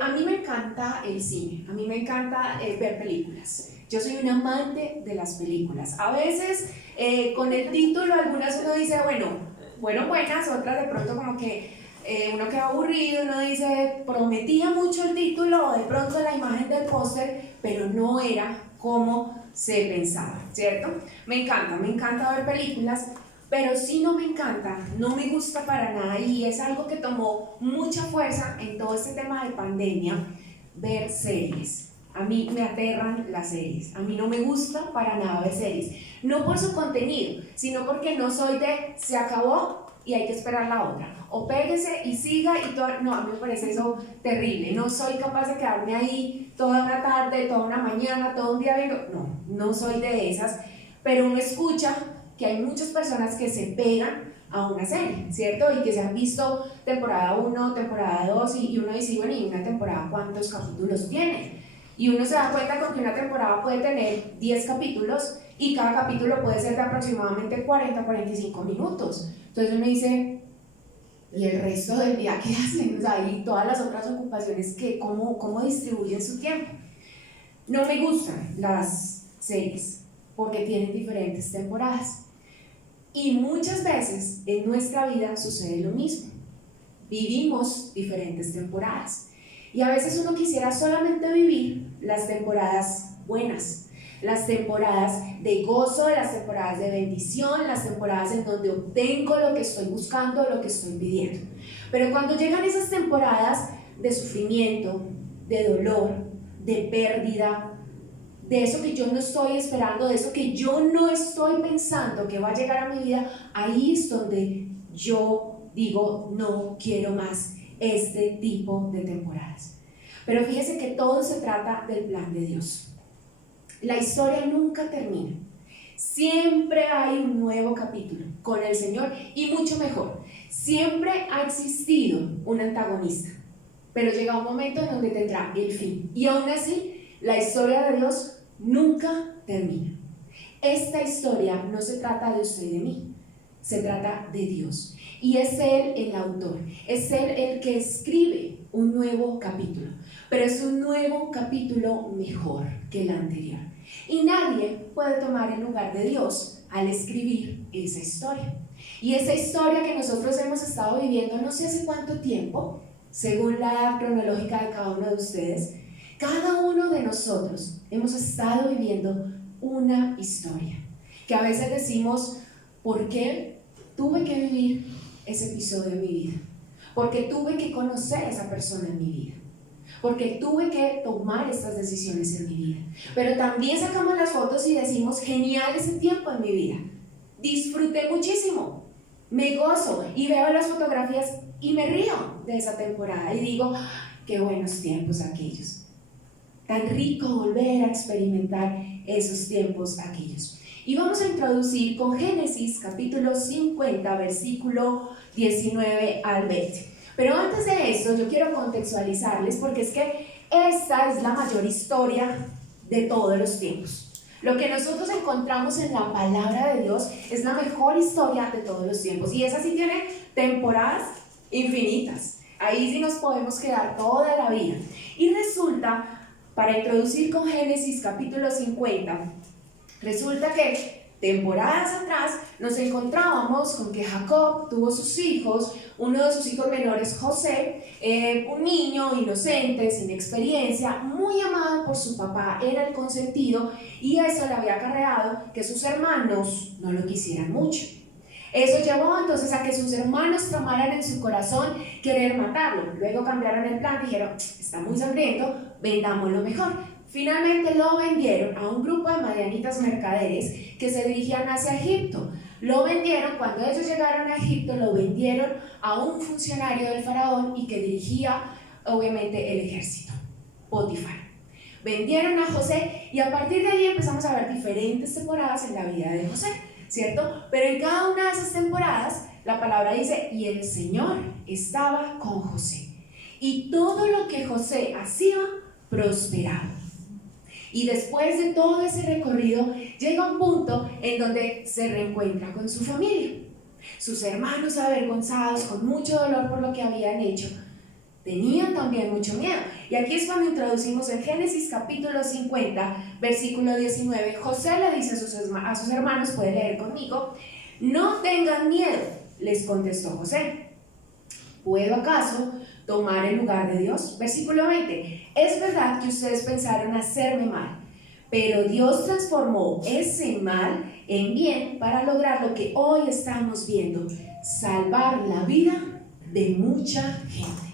A mí me encanta el cine, a mí me encanta ver películas. Yo soy un amante de las películas. A veces con el título algunas uno dice, bueno, fueron buenas, otras de pronto como que uno queda aburrido, uno dice, prometía mucho el título o de pronto la imagen del póster, pero no era como se pensaba, ¿cierto? Me encanta ver películas, pero sí no me encanta, no me gusta para nada y es algo que tomó mucha fuerza en todo este tema de pandemia, ver series. A mí me aterran las series, a mí no me gusta para nada ver series, no por su contenido, sino porque no soy de se acabó y hay que esperar la otra, o péguese y siga y todo, no, a mí me parece eso terrible, no soy capaz de quedarme ahí toda una tarde, toda una mañana, todo un día viendo, no soy de esas, pero uno escucha que hay muchas personas que se pegan a una serie, ¿cierto? Y que se han visto temporada 1, temporada 2 y uno dice, bueno, ¿y una temporada cuántos capítulos tiene? Y uno se da cuenta con que una temporada puede tener 10 capítulos y cada capítulo puede ser de aproximadamente 40-45 minutos. Entonces uno dice, ¿y el resto del día qué hacen? O sea, y todas las otras ocupaciones, ¿cómo distribuyen su tiempo? No me gustan las series porque tienen diferentes temporadas. Y muchas veces en nuestra vida sucede lo mismo. Vivimos diferentes temporadas. Y a veces uno quisiera solamente vivir las temporadas buenas, las temporadas de gozo, las temporadas de bendición, las temporadas en donde obtengo lo que estoy buscando, lo que estoy pidiendo. Pero cuando llegan esas temporadas de sufrimiento, de dolor, de pérdida, de eso que yo no estoy esperando, de eso que yo no estoy pensando que va a llegar a mi vida, ahí es donde yo digo, no quiero más este tipo de temporadas. Pero fíjese que todo se trata del plan de Dios. La historia nunca termina. Siempre hay un nuevo capítulo con el Señor y mucho mejor. Siempre ha existido un antagonista, pero llega un momento en donde tendrá el fin. Y aún así, la historia de Dios nunca termina. Esta historia no se trata de usted y de mí, se trata de Dios. Y es Él el autor, es Él el que escribe un nuevo capítulo, pero es un nuevo capítulo mejor que el anterior. Y nadie puede tomar el lugar de Dios al escribir esa historia. Y esa historia que nosotros hemos estado viviendo no sé hace cuánto tiempo, según la edad cronológica de cada uno de ustedes, cada uno de nosotros hemos estado viviendo una historia que a veces decimos, ¿por qué tuve que vivir ese episodio en mi vida? Porque tuve que conocer a esa persona en mi vida, porque tuve que tomar estas decisiones en mi vida. Pero también sacamos las fotos y decimos, genial ese tiempo en mi vida, disfruté muchísimo, me gozo y veo las fotografías y me río de esa temporada y digo, qué buenos tiempos aquellos. Tan rico volver a experimentar esos tiempos aquellos. Y vamos a introducir con Génesis capítulo 50, versículo 19 al 20. Pero antes de eso, yo quiero contextualizarles porque es que esta es la mayor historia de todos los tiempos. Lo que nosotros encontramos en la palabra de Dios es la mejor historia de todos los tiempos. Y esa sí tiene temporadas infinitas. Ahí sí nos podemos quedar toda la vida. Y resulta, para introducir con Génesis capítulo 50, resulta que temporadas atrás nos encontrábamos con que Jacob tuvo sus hijos, uno de sus hijos menores, José, un niño inocente, sin experiencia, muy amado por su papá, era el consentido, y eso le había acarreado que sus hermanos no lo quisieran mucho. Eso llevó entonces a que sus hermanos tomaran en su corazón querer matarlo. Luego cambiaron el plan, dijeron, está muy sangriento, vendámoslo mejor. Finalmente lo vendieron a un grupo de madianitas mercaderes que se dirigían hacia Egipto. Lo vendieron, cuando ellos llegaron a Egipto, lo vendieron a un funcionario del faraón y que dirigía obviamente el ejército, Potifar. Vendieron a José y a partir de ahí empezamos a ver diferentes temporadas en la vida de José, ¿cierto? Pero en cada una de esas temporadas la palabra dice, y el Señor estaba con José. Y todo lo que José hacía prosperaba. Y después de todo ese recorrido, llega un punto en donde se reencuentra con su familia. Sus hermanos avergonzados, con mucho dolor por lo que habían hecho, tenían también mucho miedo. Y aquí es cuando introducimos en Génesis capítulo 50, versículo 19, José le dice a sus hermanos, puede leer conmigo, no tengan miedo, les contestó José, ¿puedo acaso tomar el lugar de Dios? Versículo 20, es verdad que ustedes pensaron hacerme mal, pero Dios transformó ese mal en bien para lograr lo que hoy estamos viendo, salvar la vida de mucha gente.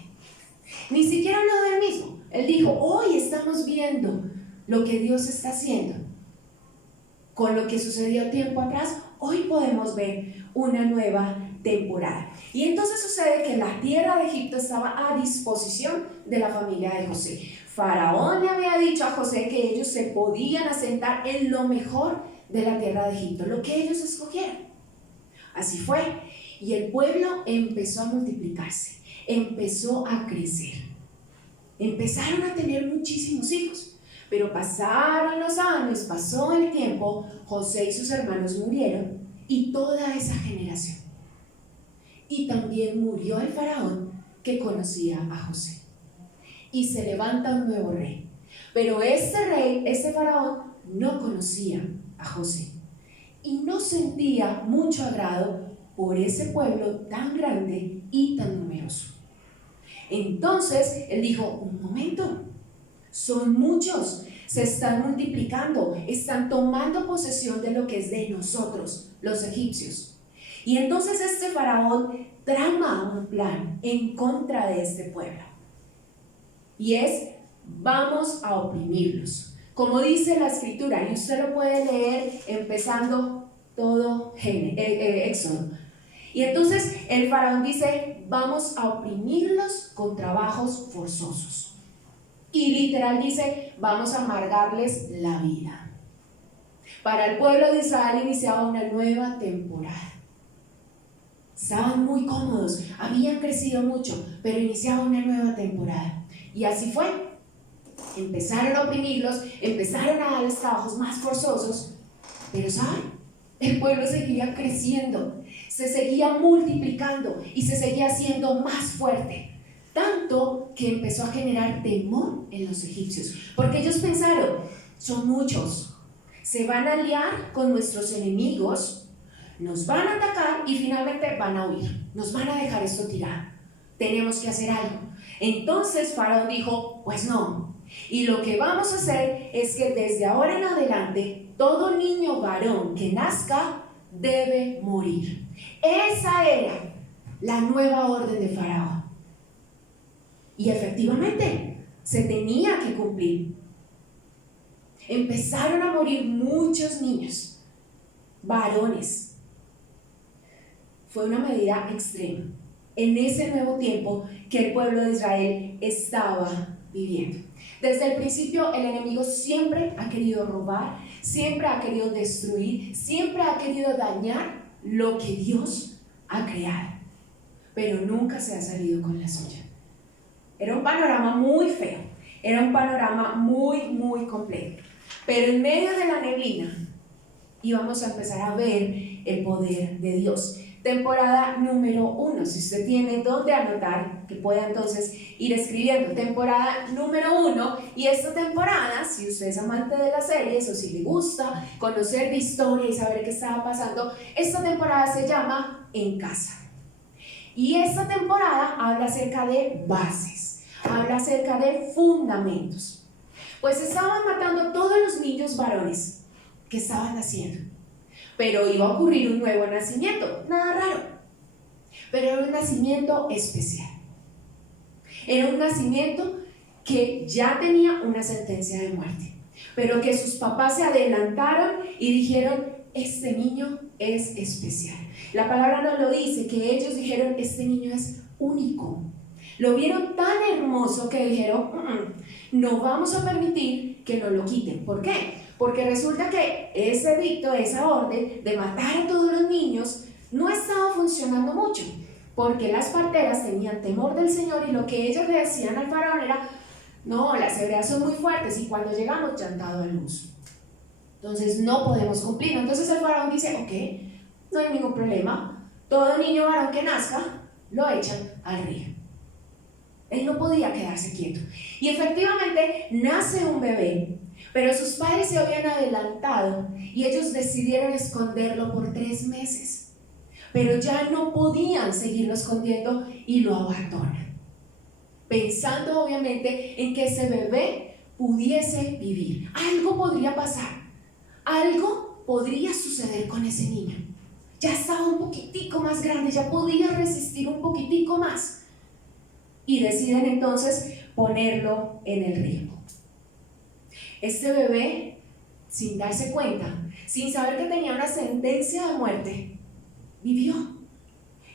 Ni siquiera habló de él mismo. Él dijo, hoy estamos viendo lo que Dios está haciendo. Con lo que sucedió tiempo atrás, hoy podemos ver una nueva temporada. Y entonces sucede que la tierra de Egipto estaba a disposición de la familia de José. Faraón le había dicho a José que ellos se podían asentar en lo mejor de la tierra de Egipto, lo que ellos escogieran. Así fue. Y el pueblo empezó a multiplicarse, empezó a crecer. Empezaron a tener muchísimos hijos, pero pasaron los años, pasó el tiempo, José y sus hermanos murieron y toda esa generación. Y también murió el faraón que conocía a José. Y se levanta un nuevo rey. Pero este rey, este faraón, no conocía a José y no sentía mucho agrado por ese pueblo tan grande y tan numeroso. Entonces él dijo, un momento, son muchos, se están multiplicando, están tomando posesión de lo que es de nosotros, los egipcios. Y entonces este faraón trama un plan en contra de este pueblo. Y es, vamos a oprimirlos. Como dice la escritura, y usted lo puede leer empezando todo Éxodo. Y entonces el faraón dice, vamos a oprimirlos con trabajos forzosos. Y literal dice, vamos a amargarles la vida. Para el pueblo de Israel iniciaba una nueva temporada. Estaban muy cómodos, habían crecido mucho, pero iniciaba una nueva temporada. Y así fue. Empezaron a oprimirlos, empezaron a darles trabajos más forzosos, pero ¿saben? El pueblo seguía creciendo, se seguía multiplicando y se seguía haciendo más fuerte. Tanto que empezó a generar temor en los egipcios, porque ellos pensaron, son muchos, se van a aliar con nuestros enemigos, nos van a atacar y finalmente van a huir, nos van a dejar esto tirado, tenemos que hacer algo. Entonces Faraón dijo, pues no, y lo que vamos a hacer es que desde ahora en adelante todo niño varón que nazca debe morir. Esa era la nueva orden de Faraón. Y efectivamente, se tenía que cumplir. Empezaron a morir muchos niños, varones. Fue una medida extrema en ese nuevo tiempo que el pueblo de Israel estaba viviendo. Desde el principio, el enemigo siempre ha querido robar, siempre ha querido destruir, siempre ha querido dañar lo que Dios ha creado, pero nunca se ha salido con la suya. Era un panorama muy feo, era un panorama muy complejo, pero en medio de la neblina íbamos a empezar a ver el poder de Dios. Temporada número 1, si usted tiene dónde anotar, que pueda entonces ir escribiendo. Temporada número 1, y esta temporada, si usted es amante de las series o si le gusta conocer de historia y saber qué estaba pasando, esta temporada se llama En Casa. Y esta temporada habla acerca de bases, habla acerca de fundamentos. Pues estaban matando todos los niños varones que estaban naciendo. Pero iba a ocurrir un nuevo nacimiento, nada raro, pero era un nacimiento especial. Era un nacimiento que ya tenía una sentencia de muerte, pero que sus papás se adelantaron y dijeron, este niño es especial. La palabra nos lo dice, que ellos dijeron, este niño es único. Lo vieron tan hermoso que dijeron, no vamos a permitir que nos lo quiten. ¿Por qué? Porque resulta que ese edicto, esa orden de matar a todos los niños no estaba funcionando mucho, porque las parteras tenían temor del Señor y lo que ellos le decían al faraón era, no, las hebreas son muy fuertes y cuando llegamos ya han dado a luz, entonces no podemos cumplir. Entonces el faraón dice, ok, no hay ningún problema, todo niño varón que nazca lo echan al río. Él no podía quedarse quieto. Y efectivamente nace un bebé, pero sus padres se habían adelantado y ellos decidieron esconderlo por 3 meses. Pero ya no podían seguirlo escondiendo y lo abandonan, pensando obviamente en que ese bebé pudiese vivir. Algo podría pasar, algo podría suceder con ese niño. Ya estaba un poquitico más grande, ya podía resistir un poquitico más. Y deciden entonces ponerlo en el río. Este bebé, sin darse cuenta, sin saber que tenía una sentencia de muerte, vivió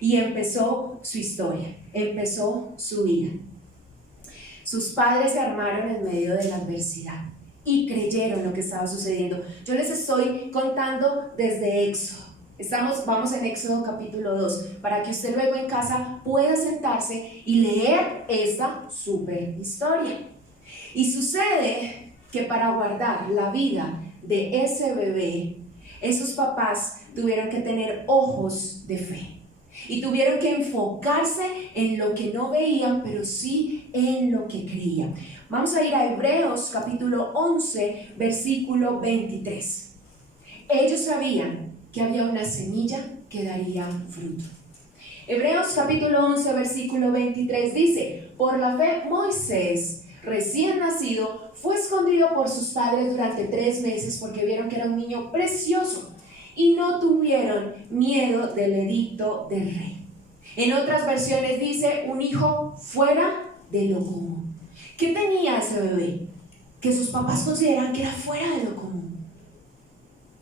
y empezó su historia, empezó su vida. Sus padres se armaron en medio de la adversidad y creyeron lo que estaba sucediendo. Yo les estoy contando desde Éxodo. Vamos en Éxodo capítulo 2, para que usted luego en casa pueda sentarse y leer esta super historia. Y sucede que para guardar la vida de ese bebé, esos papás tuvieron que tener ojos de fe. Y tuvieron que enfocarse en lo que no veían, pero sí en lo que creían. Vamos a ir a Hebreos capítulo 11, versículo 23. Ellos sabían que había una semilla que daría fruto. Hebreos capítulo 11, versículo 23 dice: por la fe Moisés, recién nacido, fue escondido por sus padres durante 3 meses porque vieron que era un niño precioso y no tuvieron miedo del edicto del rey. En otras versiones dice: un hijo fuera de lo común. ¿Qué tenía ese bebé? Que sus papás consideraban que era fuera de lo común.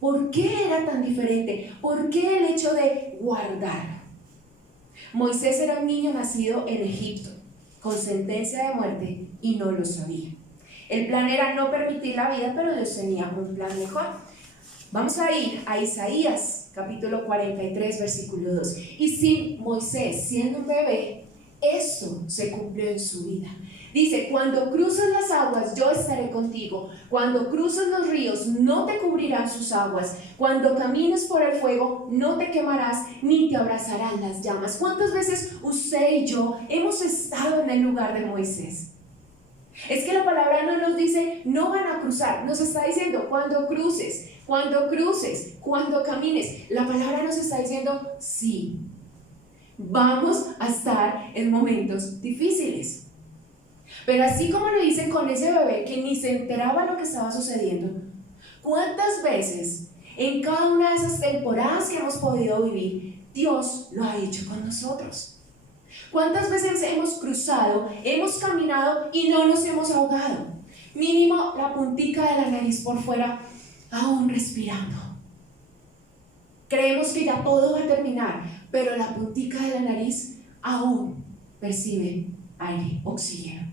¿Por qué era tan diferente? ¿Por qué el hecho de guardar? Moisés era un niño nacido en Egipto, con sentencia de muerte, y no lo sabía. El plan era no permitir la vida, pero Dios tenía un plan mejor. Vamos a ir a Isaías, capítulo 43, versículo 2. Y si Moisés, siendo un bebé, esto se cumplió en su vida. Dice: cuando cruces las aguas, yo estaré contigo. Cuando cruces los ríos, no te cubrirán sus aguas. Cuando camines por el fuego, no te quemarás, ni te abrazarán las llamas. ¿Cuántas veces usted y yo hemos estado en el lugar de Moisés? Es que la palabra no nos dice no van a cruzar, nos está diciendo cuando cruces, cuando camines. La palabra nos está diciendo sí, vamos a estar en momentos difíciles. Pero así como lo dicen con ese bebé que ni se enteraba de lo que estaba sucediendo, ¿cuántas veces en cada una de esas temporadas que hemos podido vivir, Dios lo ha hecho con nosotros? ¿Cuántas veces hemos cruzado, hemos caminado y no nos hemos ahogado? Mínimo la puntica de la nariz por fuera, aún respirando. Creemos que ya todo va a terminar, pero la puntica de la nariz aún percibe aire, oxígeno.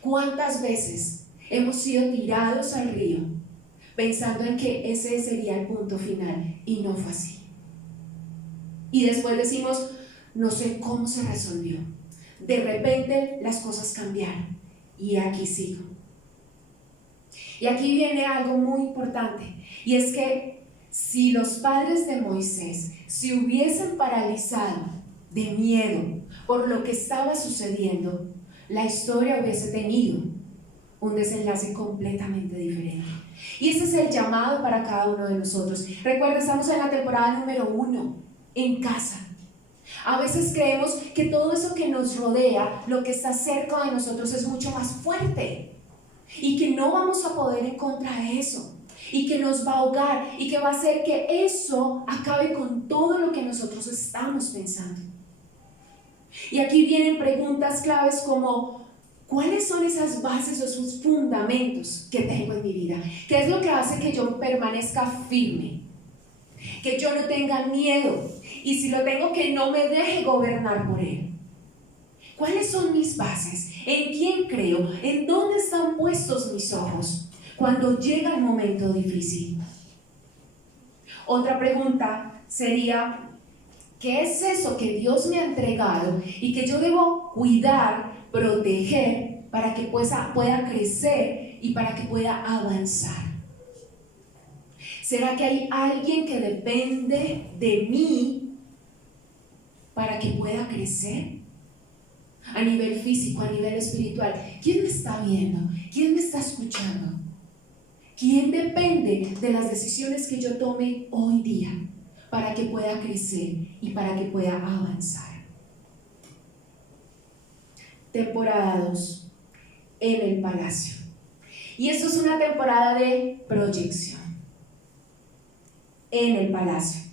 ¿Cuántas veces hemos sido tirados al río pensando en que ese sería el punto final y no fue así? Y después decimos: no sé cómo se resolvió. De repente las cosas cambiaron y aquí sigo. Y aquí viene algo muy importante, y es que si los padres de Moisés se hubiesen paralizado de miedo por lo que estaba sucediendo, la historia hubiese tenido un desenlace completamente diferente. Y ese es el llamado para cada uno de nosotros. Recuerda, estamos en la temporada número 1, en casa. A veces creemos que todo eso que nos rodea, lo que está cerca de nosotros, es mucho más fuerte y que no vamos a poder en contra de eso y que nos va a ahogar y que va a hacer que eso acabe con todo lo que nosotros estamos pensando. Y aquí vienen preguntas claves como: ¿cuáles son esas bases o esos fundamentos que tengo en mi vida? ¿Qué es lo que hace que yo permanezca firme? Que yo no tenga miedo, y si lo tengo, que no me deje gobernar por él. ¿Cuáles son mis bases? ¿En quién creo? ¿En dónde están puestos mis ojos cuando llega el momento difícil? Otra pregunta sería: ¿qué es eso que Dios me ha entregado y que yo debo cuidar, proteger, para que pueda crecer y para que pueda avanzar? ¿Será que hay alguien que depende de mí para que pueda crecer? a nivel físico, a nivel espiritual. ¿Quién me está viendo? ¿Quién me está escuchando? ¿Quién depende de las decisiones que yo tome hoy día para que pueda crecer y para que pueda avanzar? Temporada 2, en el palacio. Y esto es una temporada de proyección. En el palacio.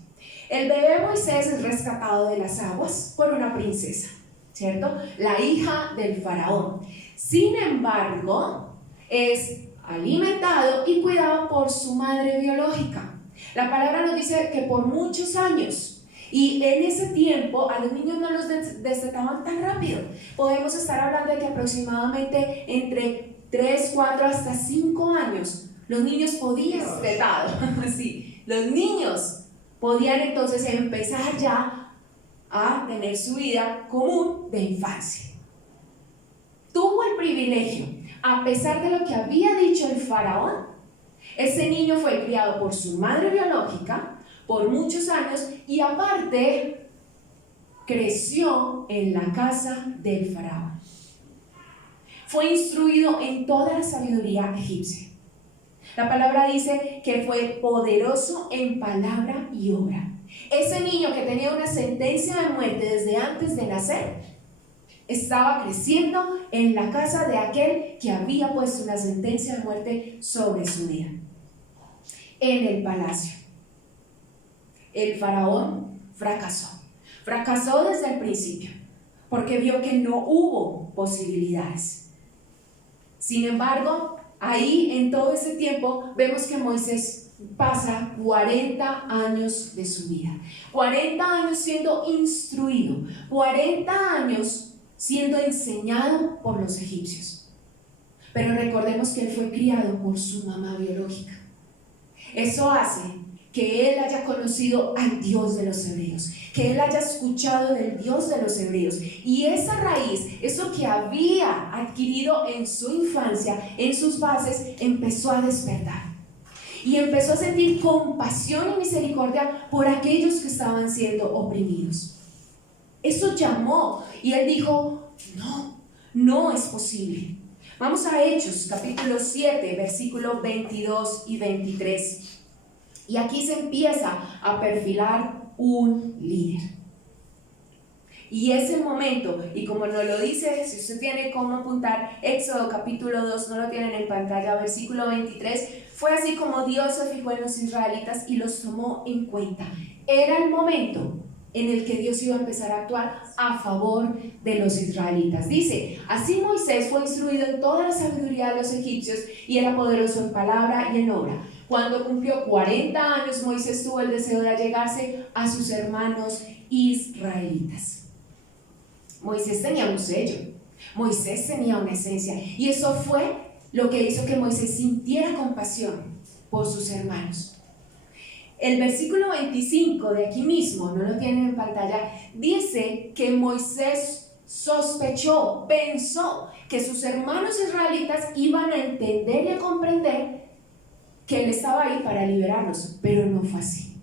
El bebé Moisés es rescatado de las aguas por una princesa, ¿cierto? La hija del faraón. Sin embargo, es alimentado y cuidado por su madre biológica. La palabra nos dice que por muchos años, y en ese tiempo a los niños no los destetaban tan rápido. Podemos estar hablando de que aproximadamente entre 3, 4 hasta 5 años los niños podían destetar. Sí, los niños podían entonces empezar ya a tener su vida común de infancia. Tuvo el privilegio, a pesar de lo que había dicho el faraón, ese niño fue criado por su madre biológica por muchos años y aparte creció en la casa del faraón. Fue instruido en toda la sabiduría egipcia. La palabra dice que fue poderoso en palabra y obra. Ese niño que tenía una sentencia de muerte desde antes de nacer, estaba creciendo en la casa de aquel que había puesto una sentencia de muerte sobre su vida. En el palacio, el faraón fracasó desde el principio, porque vio que no hubo posibilidades. Sin embargo, ahí en todo ese tiempo vemos que Moisés pasa 40 años de su vida, 40 años siendo instruido, 40 años siendo enseñado por los egipcios. Pero recordemos que él fue criado por su mamá biológica. Eso hace que él haya conocido al Dios de los hebreos, que él haya escuchado del Dios de los hebreos, y esa raíz, eso que había adquirido en su infancia, en sus bases, empezó a despertar y empezó a sentir compasión y misericordia por aquellos que estaban siendo oprimidos. Eso llamó y él dijo: no es posible. Vamos a Hechos capítulo 7 versículos 22 y 23. Y aquí se empieza a perfilar un líder. Y es el momento, y como nos lo dice, si usted tiene cómo apuntar, Éxodo capítulo 2, no lo tienen en pantalla, versículo 23, fue así como Dios se fijó en los israelitas y los tomó en cuenta. Era el momento en el que Dios iba a empezar a actuar a favor de los israelitas. Dice: así Moisés fue instruido en toda la sabiduría de los egipcios y era poderoso en palabra y en obra. Cuando cumplió 40 años, Moisés tuvo el deseo de allegarse a sus hermanos israelitas. Moisés tenía un sello, Moisés tenía una esencia, y eso fue lo que hizo que Moisés sintiera compasión por sus hermanos. El versículo 25 de aquí mismo, no lo tienen en pantalla, dice que Moisés sospechó, pensó que sus hermanos israelitas iban a entender y a comprender que él estaba ahí para liberarlos, pero no fue así.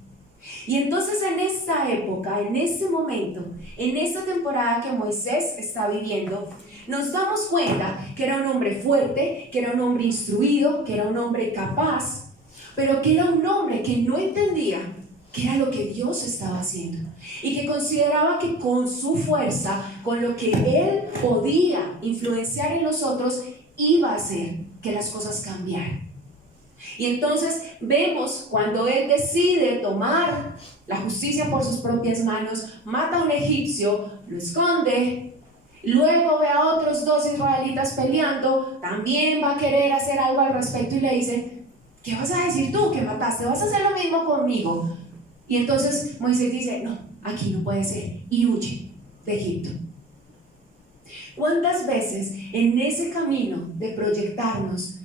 Y entonces en esta época, en este momento, en esta temporada que Moisés está viviendo, nos damos cuenta que era un hombre fuerte, que era un hombre instruido, que era un hombre capaz, pero que era un hombre que no entendía qué era lo que Dios estaba haciendo y que consideraba que con su fuerza, con lo que él podía influenciar en los otros, iba a hacer que las cosas cambiaran. Y entonces vemos cuando él decide tomar la justicia por sus propias manos, mata a un egipcio, lo esconde, luego ve a otros 2 israelitas peleando, también va a querer hacer algo al respecto y le dice: ¿qué vas a decir tú que mataste? ¿Vas a hacer lo mismo conmigo? Y entonces Moisés dice: no, aquí no puede ser, y huye de Egipto. ¿Cuántas veces en ese camino de proyectarnos,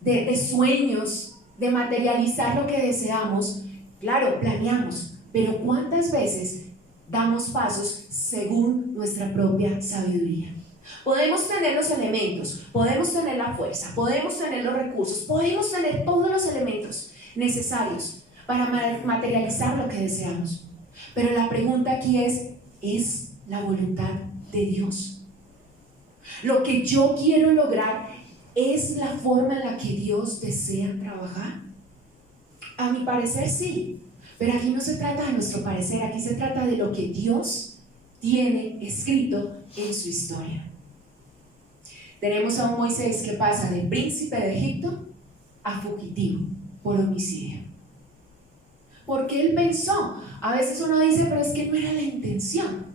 de sueños, de materializar lo que deseamos, claro, planeamos, pero cuántas veces damos pasos según nuestra propia sabiduría? Podemos tener los elementos, podemos tener la fuerza, podemos tener los recursos, podemos tener todos los elementos necesarios para materializar lo que deseamos, pero la pregunta aquí ¿es la voluntad de Dios Lo que yo quiero lograr es la forma en la que Dios desea trabajar. A mi parecer sí, pero aquí no se trata de nuestro parecer, aquí se trata de lo que Dios tiene escrito en su historia. Tenemos a un Moisés que pasa de príncipe de Egipto a fugitivo por homicidio. Porque él pensó, a veces uno dice, pero es que no era la intención.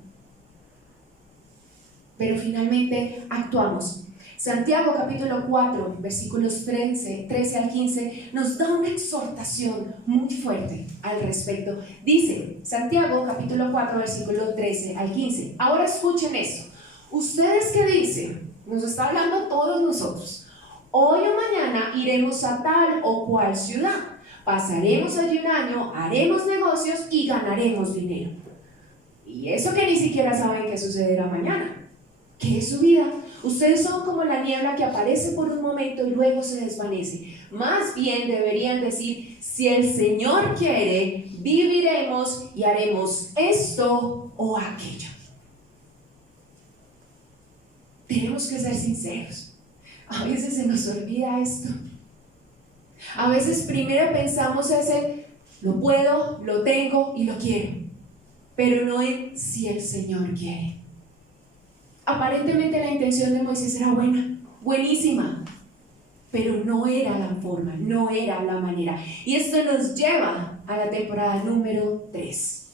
Pero finalmente actuamos. Santiago capítulo 4, versículos 13 al 15, nos da una exhortación muy fuerte al respecto. Dice, Santiago capítulo 4, versículo 13 al 15. Ahora escuchen eso. ¿Ustedes qué dicen? Nos está hablando a todos nosotros. Hoy o mañana iremos a tal o cual ciudad. Pasaremos allí un año, haremos negocios y ganaremos dinero. Y eso que ni siquiera saben qué sucederá mañana. ¿Qué es su vida? Ustedes son como la niebla que aparece por un momento y luego se desvanece. Más bien deberían decir, si el Señor quiere, viviremos y haremos esto o aquello. Tenemos que ser sinceros. A veces se nos olvida esto. A veces primero pensamos ese, lo puedo, lo tengo y lo quiero. Pero no en si el Señor quiere. Aparentemente la intención de Moisés era buena, buenísima, pero no era la forma, no era la manera. Y esto nos lleva a la temporada número 3,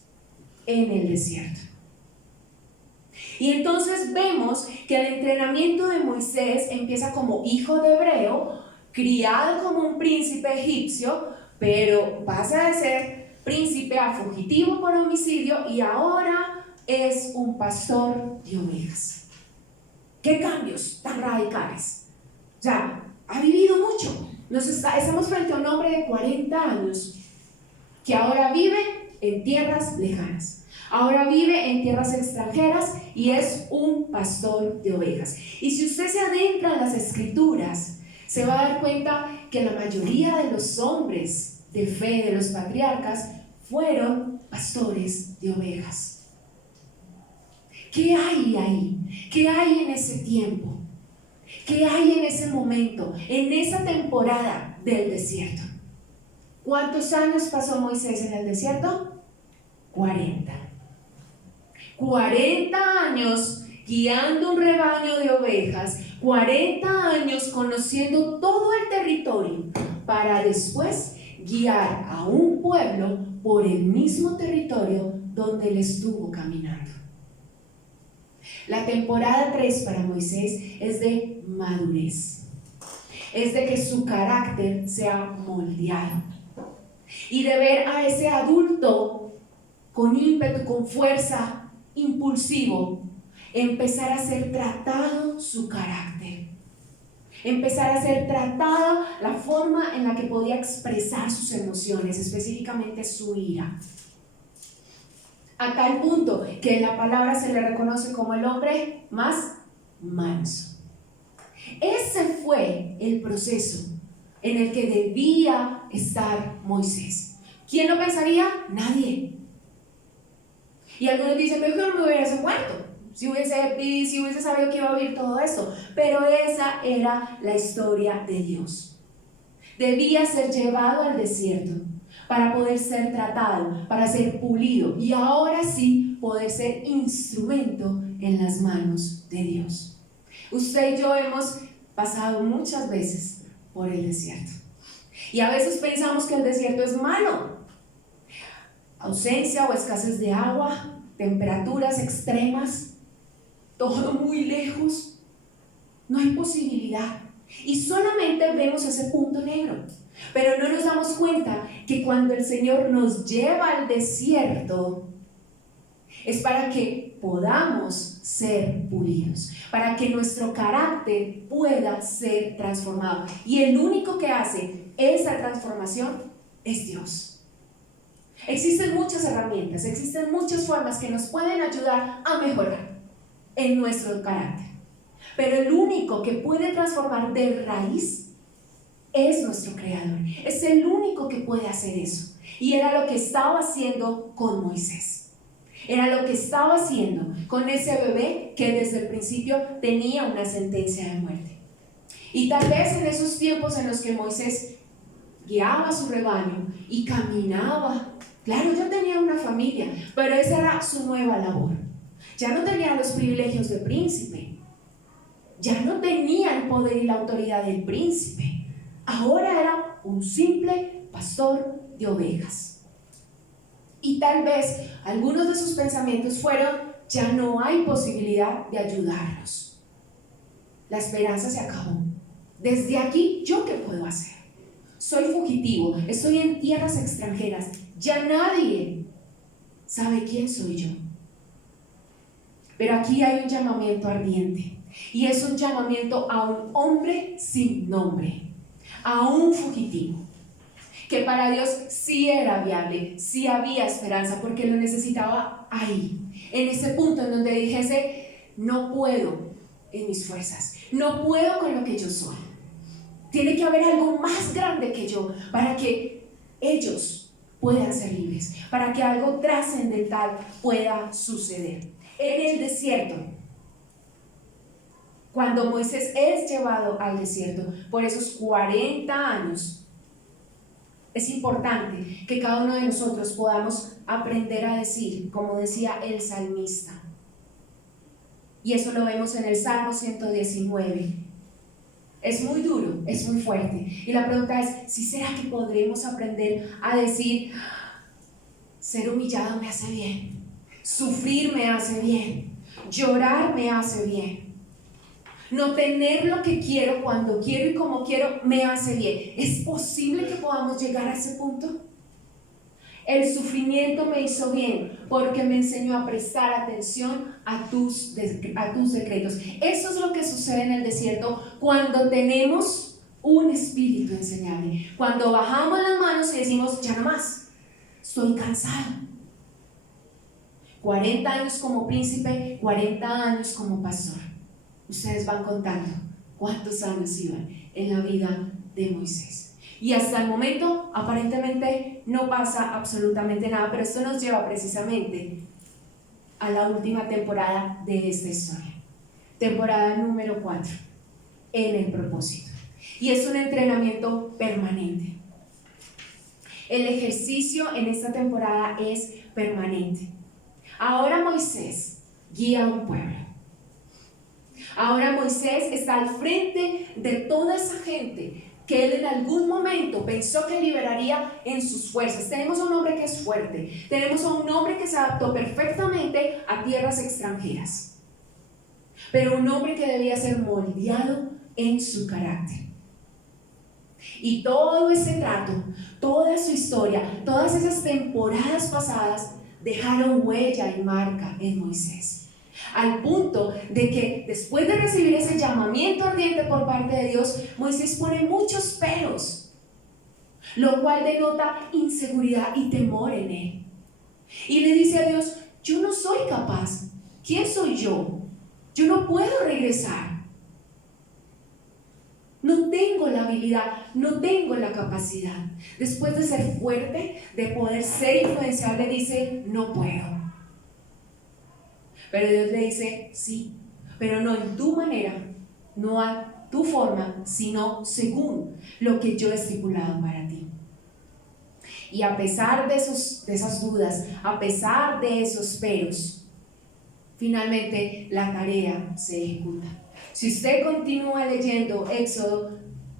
en el desierto. Y entonces vemos que el entrenamiento de Moisés empieza como hijo de hebreo, criado como un príncipe egipcio, pero pasa de ser príncipe a fugitivo por homicidio y ahora es un pastor de ovejas. ¿Qué cambios tan radicales? O sea, ha vivido mucho. Estamos frente a un hombre de 40 años que ahora vive en tierras lejanas. Ahora vive en tierras extranjeras y es un pastor de ovejas. Y si usted se adentra en las escrituras, se va a dar cuenta que la mayoría de los hombres de fe de los patriarcas fueron pastores de ovejas. ¿Qué hay ahí? ¿Qué hay en ese tiempo? ¿Qué hay en ese momento? En esa temporada del desierto. ¿Cuántos años pasó Moisés en el desierto? 40. 40 años guiando un rebaño de ovejas, 40 años conociendo todo el territorio, para después guiar a un pueblo por el mismo territorio donde él estuvo caminando. La temporada 3 para Moisés es de madurez, es de que su carácter sea moldeado y de ver a ese adulto con ímpetu, con fuerza, impulsivo, empezar a ser tratado su carácter, empezar a ser tratada la forma en la que podía expresar sus emociones, específicamente su ira. A tal punto que en la palabra se le reconoce como el hombre más manso. Ese fue el proceso en el que debía estar Moisés. ¿Quién lo pensaría? Nadie. Y algunos dicen, mejor me hubiese muerto, si hubiese sabido que iba a vivir todo esto. Pero esa era la historia de Dios. Debía ser llevado al desierto para poder ser tratado, para ser pulido y ahora sí poder ser instrumento en las manos de Dios. Usted y yo hemos pasado muchas veces por el desierto y a veces pensamos que el desierto es malo. Ausencia o escasez de agua, temperaturas extremas, todo muy lejos, no hay posibilidad y solamente vemos ese punto negro. Pero no nos damos cuenta que cuando el Señor nos lleva al desierto es para que podamos ser pulidos, para que nuestro carácter pueda ser transformado. Y el único que hace esa transformación es Dios. Existen muchas herramientas, existen muchas formas que nos pueden ayudar a mejorar en nuestro carácter. Pero el único que puede transformar de raíz es nuestro Creador, es el único que puede hacer eso. Y era lo que estaba haciendo con Moisés. Era lo que estaba haciendo con ese bebé que desde el principio tenía una sentencia de muerte. Y tal vez en esos tiempos en los que Moisés guiaba a su rebaño y caminaba, claro, ya tenía una familia, pero esa era su nueva labor. Ya no tenía los privilegios de príncipe, ya no tenía el poder y la autoridad del príncipe. Ahora era un simple pastor de ovejas. Y tal vez algunos de sus pensamientos fueron: ya no hay posibilidad de ayudarnos. La esperanza se acabó. Desde aquí, ¿yo qué puedo hacer? Soy fugitivo, estoy en tierras extranjeras. Ya nadie sabe quién soy yo. Pero aquí hay un llamamiento ardiente. Y es un llamamiento a un hombre sin nombre, a un fugitivo, que para Dios sí era viable, sí había esperanza, porque lo necesitaba ahí, en ese punto en donde dijese: no puedo en mis fuerzas, no puedo con lo que yo soy. Tiene que haber algo más grande que yo para que ellos puedan ser libres, para que algo trascendental pueda suceder. En el desierto, cuando Moisés es llevado al desierto por esos 40 años, es importante que cada uno de nosotros podamos aprender a decir, como decía el salmista. Y eso lo vemos en el Salmo 119. Es muy duro, es muy fuerte. Y la pregunta es: ¿si será que podremos aprender a decir: ser humillado me hace bien, sufrir me hace bien, llorar me hace bien, no tener lo que quiero cuando quiero y como quiero me hace bien? ¿Es posible que podamos llegar a ese punto? El sufrimiento me hizo bien porque me enseñó a prestar atención a tus decretos. Eso es lo que sucede en el desierto cuando tenemos un espíritu enseñable. Cuando bajamos las manos y decimos: ya no más, estoy cansado. 40 años como príncipe, 40 años como pastor. Ustedes van contando cuántos años iban en la vida de Moisés. Y hasta el momento aparentemente no pasa absolutamente nada, pero esto nos lleva precisamente a la última temporada de esta historia, temporada número 4, en el propósito. Y es un entrenamiento permanente. El ejercicio en esta temporada es permanente. Ahora Moisés guía a un pueblo. Ahora Moisés está al frente de toda esa gente que él en algún momento pensó que liberaría en sus fuerzas. Tenemos a un hombre que es fuerte, tenemos a un hombre que se adaptó perfectamente a tierras extranjeras, pero un hombre que debía ser moldeado en su carácter. Y todo ese trato, toda su historia, todas esas temporadas pasadas dejaron huella y marca en Moisés. Al punto de que después de recibir ese llamamiento ardiente por parte de Dios, Moisés pone muchos peros, lo cual denota inseguridad y temor en él. Y le dice a Dios: yo no soy capaz. ¿Quién soy yo? Yo no puedo regresar. No tengo la habilidad, no tengo la capacidad. Después de ser fuerte, de poder ser influenciable, dice: no puedo. Pero Dios le dice: sí, pero no en tu manera, no a tu forma, sino según lo que yo he estipulado para ti. Y a pesar de esas dudas, a pesar de esos peros, finalmente la tarea se ejecuta. Si usted continúa leyendo Éxodo,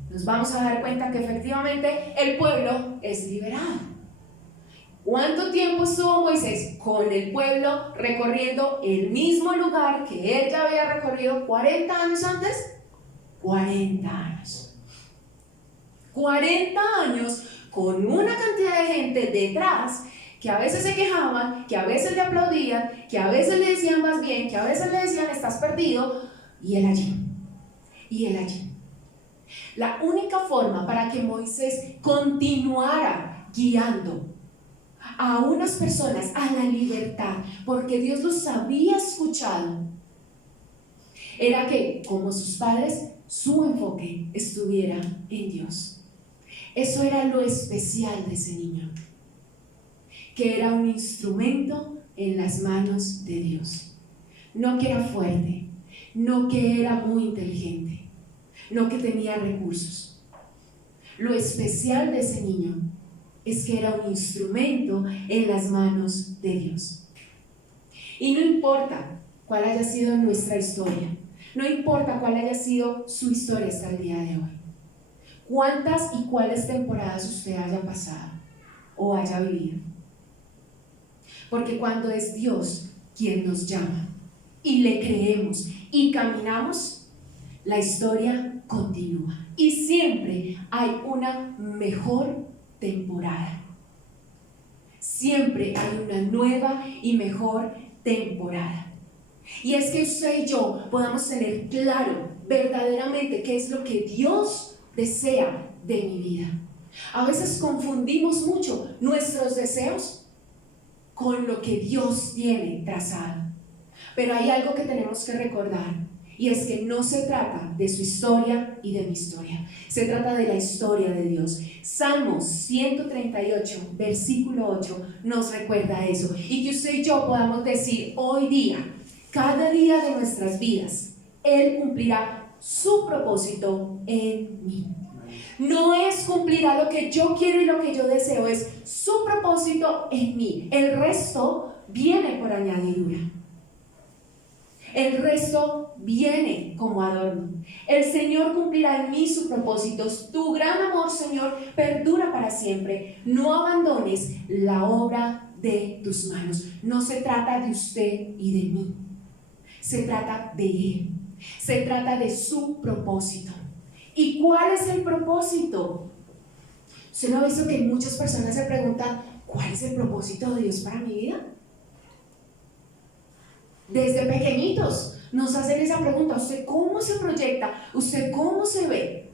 nos vamos a dar cuenta que efectivamente el pueblo es liberado. ¿Cuánto tiempo estuvo Moisés con el pueblo recorriendo el mismo lugar que él ya había recorrido 40 años antes? 40 años. 40 años con una cantidad de gente detrás que a veces se quejaban, que a veces le aplaudían, que a veces le decían más bien, que a veces le decían: estás perdido, y él allí, y él allí. La única forma para que Moisés continuara guiando a unas personas a la libertad, porque Dios los había escuchado, era que, como sus padres, su enfoque estuviera en Dios. Eso era lo especial de ese niño, que era un instrumento en las manos de Dios. No que era fuerte, no que era muy inteligente, no que tenía recursos. Lo especial de ese niño es que era un instrumento en las manos de Dios. Y no importa cuál haya sido nuestra historia, no importa cuál haya sido su historia hasta el día de hoy, cuántas y cuáles temporadas usted haya pasado o haya vivido. Porque cuando es Dios quien nos llama y le creemos y caminamos, la historia continúa. Y siempre hay una mejor temporada. Siempre hay una nueva y mejor temporada. Y es que usted y yo podamos tener claro verdaderamente qué es lo que Dios desea de mi vida. A veces confundimos mucho nuestros deseos con lo que Dios tiene trazado. Pero hay algo que tenemos que recordar, y es que no se trata de su historia y de mi historia. Se trata de la historia de Dios. Salmos 138, versículo 8, nos recuerda eso. Y que usted y yo podamos decir hoy día, cada día de nuestras vidas, Él cumplirá su propósito en mí. No es cumplir a lo que yo quiero y lo que yo deseo, es su propósito en mí. El resto viene por añadidura. El resto viene como adorno. El Señor cumplirá en mí sus propósitos. Tu gran amor, Señor, perdura para siempre. No abandones la obra de tus manos. No se trata de usted y de mí. Se trata de Él. Se trata de su propósito. ¿Y cuál es el propósito? ¿Usted no ha visto que muchas personas se preguntan, ¿cuál es el propósito de Dios para mi vida? Desde pequeñitos nos hacen esa pregunta. ¿Usted cómo se proyecta? ¿Usted cómo se ve?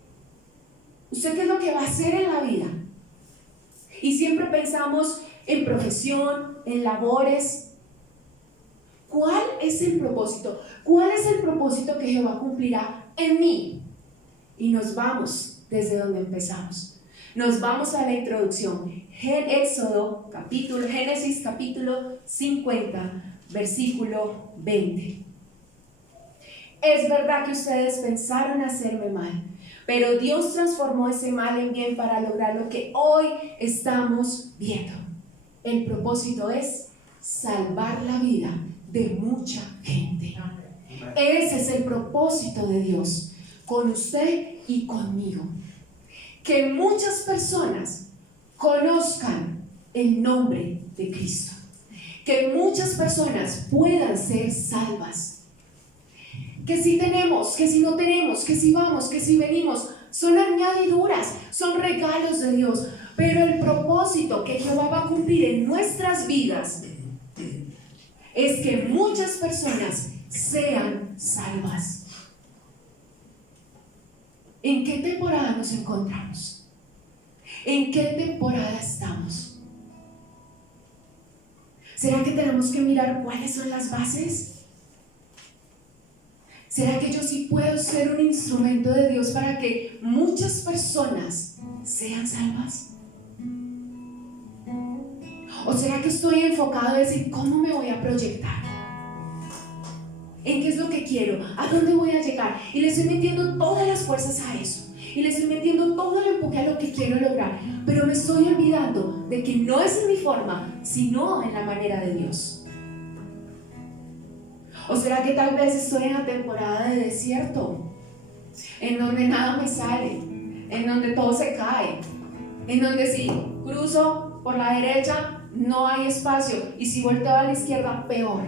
¿Usted qué es lo que va a hacer en la vida? Y siempre pensamos en profesión, en labores. ¿Cuál es el propósito? ¿Cuál es el propósito que Jehová cumplirá en mí? Y nos vamos desde donde empezamos. Nos vamos a la introducción. Génesis capítulo 50. Versículo 20. Es verdad que ustedes pensaron hacerme mal, pero Dios transformó ese mal en bien para lograr lo que hoy estamos viendo. El propósito es salvar la vida de mucha gente. Ese es el propósito de Dios con usted y conmigo. Que muchas personas conozcan el nombre de Cristo. Que muchas personas puedan ser salvas. Que si tenemos, que si no tenemos, que si vamos, que si venimos, son añadiduras, son regalos de Dios. Pero el propósito que Jehová va a cumplir en nuestras vidas es que muchas personas sean salvas. ¿En qué temporada nos encontramos? ¿En qué temporada estamos? ¿Será que tenemos que mirar cuáles son las bases? ¿Será que yo sí puedo ser un instrumento de Dios para que muchas personas sean salvas? ¿O será que estoy enfocado en decir cómo me voy a proyectar? ¿En qué es lo que quiero? ¿A dónde voy a llegar? Y le estoy metiendo todas las fuerzas a eso. Y le estoy metiendo todo el empuje a lo que quiero lograr. Pero me estoy olvidando de que no es en mi forma, sino en la manera de Dios. ¿O será que tal vez estoy en la temporada de desierto? En donde nada me sale. En donde todo se cae. En donde si cruzo por la derecha no hay espacio. Y si volteo a la izquierda, peor.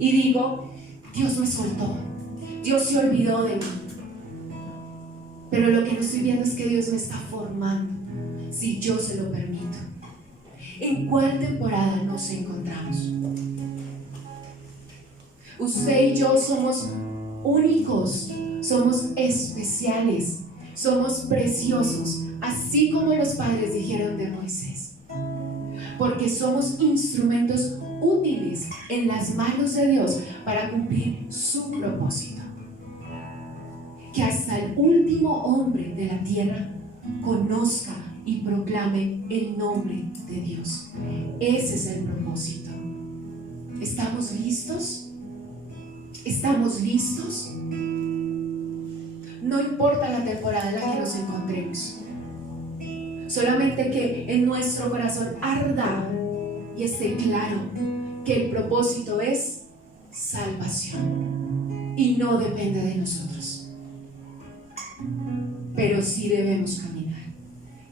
Y digo, Dios me soltó. Dios se olvidó de mí. Pero lo que no estoy viendo es que Dios me está formando, si yo se lo permito. ¿En cuál temporada nos encontramos? Usted y yo somos únicos, somos especiales, somos preciosos, así como los padres dijeron de Moisés. Porque somos instrumentos útiles en las manos de Dios para cumplir su propósito. Que hasta el último hombre de la tierra conozca y proclame el nombre de Dios. Ese es el propósito. ¿Estamos listos? ¿Estamos listos? No importa la temporada en la que nos encontremos, solamente que en nuestro corazón arda y esté claro que el propósito es salvación y no depende de nosotros. Pero sí debemos caminar,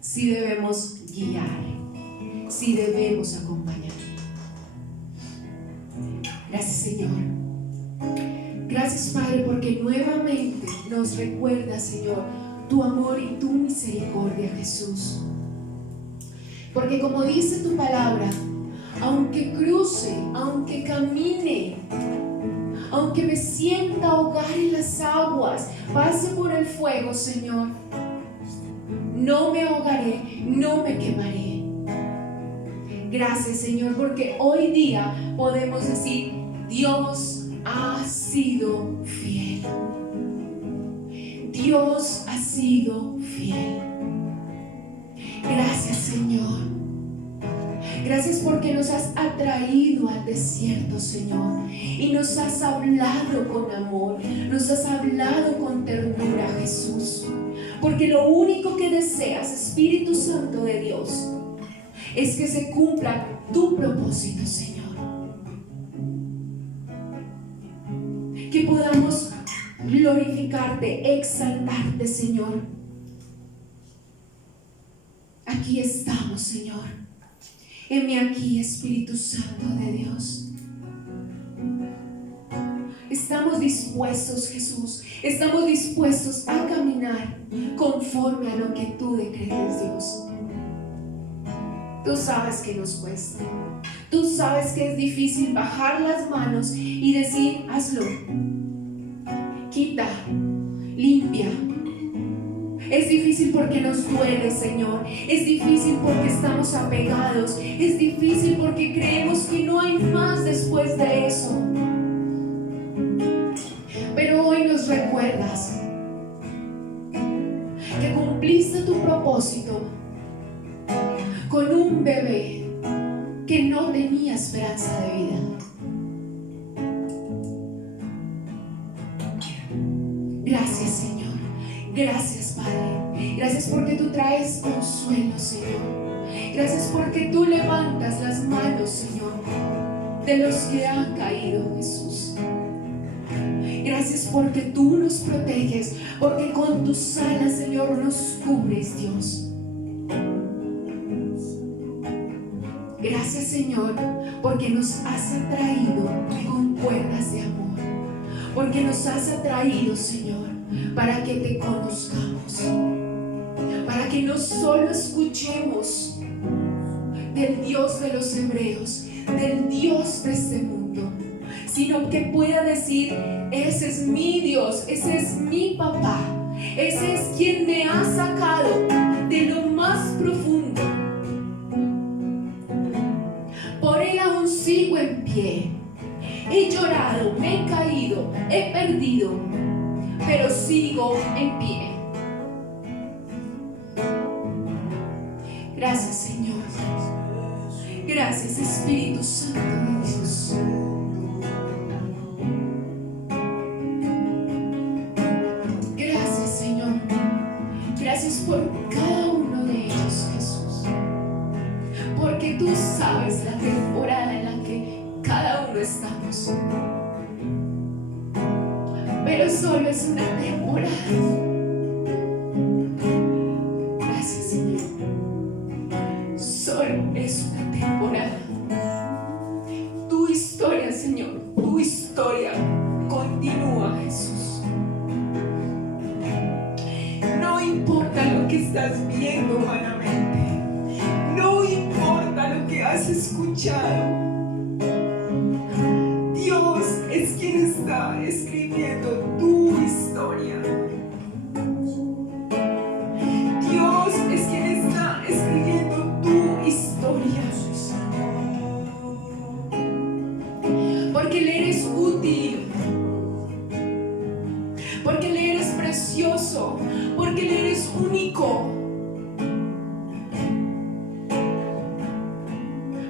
sí debemos guiar, sí debemos acompañar. Gracias, Señor. Gracias, Padre, porque nuevamente nos recuerda, Señor, tu amor y tu misericordia, Jesús. Porque como dice tu palabra, aunque cruce, aunque camine, aunque me sienta ahogar en las aguas, pase por el fuego, Señor, no me ahogaré, no me quemaré. Gracias, Señor, porque hoy día podemos decir: Dios ha sido fiel. Dios ha sido fiel. Gracias, Señor. Gracias porque nos has atraído al desierto, Señor, y nos has hablado con amor, nos has hablado con ternura, Jesús. Porque lo único que deseas, Espíritu Santo de Dios, es que se cumpla tu propósito, Señor. Que podamos glorificarte, exaltarte, Señor. Aquí estamos, Señor. Heme aquí, Espíritu Santo de Dios. Estamos dispuestos, Jesús. Estamos dispuestos a caminar conforme a lo que tú decretes, Dios. Tú sabes que nos cuesta. Tú sabes que es difícil bajar las manos y decir: hazlo. Quita, limpia. Es difícil porque nos duele, Señor. Es difícil porque estamos apegados. Es difícil porque creemos que no hay más después de eso. Pero hoy nos recuerdas que cumpliste tu propósito con un bebé que no tenía esperanza de vida. Gracias, Señor. Gracias, Padre. Gracias porque tú traes consuelo, Señor. Gracias porque tú levantas las manos, Señor, de los que han caído, Jesús. Gracias porque tú nos proteges, porque con tus alas, Señor, nos cubres, Dios. Gracias, Señor, porque nos has atraído con cuerdas de amor. Porque nos has atraído, Señor, para que te conozcamos, para que no solo escuchemos del Dios de los hebreos, del Dios de este mundo, sino que pueda decir: ese es mi Dios, ese es mi papá, ese es quien me ha sacado de lo más profundo. Por él aún sigo en pie. He llorado, me he caído, he perdido, pero sigo en pie. Gracias, Señor. Gracias, Espíritu Santo de Dios. Gracias, Señor. Gracias por cada uno de ellos, Jesús. Porque tú sabes la temporada en la que cada uno estamos. Pero solo es una temporada. Gracias, Señor. Solo es una temporada. Tu historia, Señor, tu historia continúa, Jesús. No importa lo que estás viendo humanamente, no importa lo que has escuchado, Dios es quien está escribiendo tu historia. Dios es quien está escribiendo tu historia. Porque le eres útil, porque le eres precioso, porque le eres único,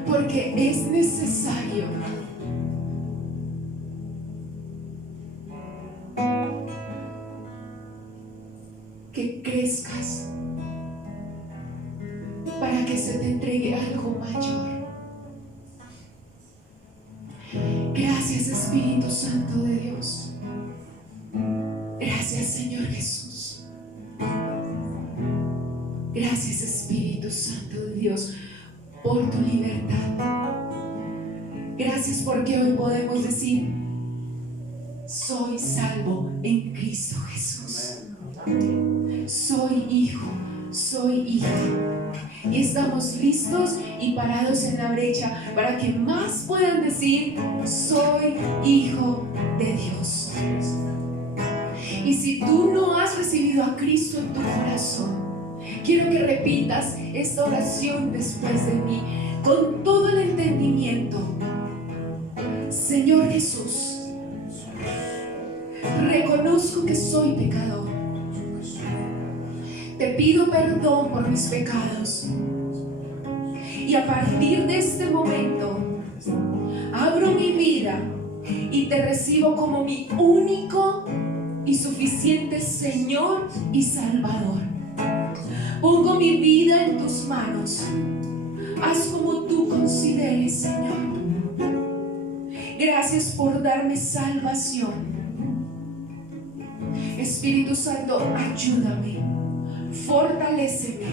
porque es necesario que crezcas, para que se te entregue algo mayor. Gracias, Espíritu Santo de Dios. Gracias, Señor Jesús. Gracias, Espíritu Santo de Dios, por tu libertad. Gracias porque hoy podemos decir: soy salvo en Cristo Jesús. Soy hijo, soy hija. Y estamos listos y parados en la brecha para que más puedan decir: soy hijo de Dios. Y si tú no has recibido a Cristo en tu corazón, quiero que repitas esta oración después de mí con todo el entendimiento. Señor Jesús, reconozco que soy pecador. Te pido perdón por mis pecados. Y a partir de este momento, abro mi vida y te recibo como mi único y suficiente Señor y Salvador. Pongo mi vida en tus manos. Haz como tú consideres, Señor. Gracias por darme salvación. Espíritu Santo, ayúdame, fortaléceme,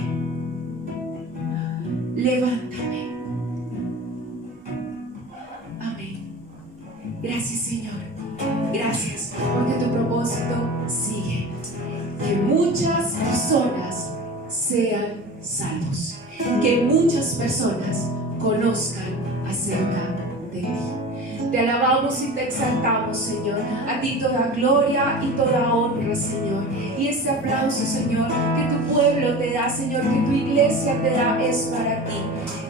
levántame. Amén. Gracias, Señor. Gracias porque tu propósito sigue. Que muchas personas sean salvos. Que muchas personas conozcan acerca de ti. Te alabamos y te exaltamos, Señor. A ti toda gloria y toda honra, Señor. Y este aplauso, Señor, que tu pueblo te da, Señor, que tu iglesia te da, es para ti.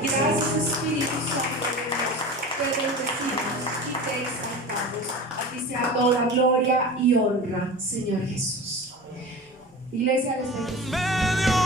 Gracias, Espíritu Santo de Dios. Te bendecimos y te exaltamos. A ti sea toda gloria y honra, Señor Jesús. Iglesia, les bendigo.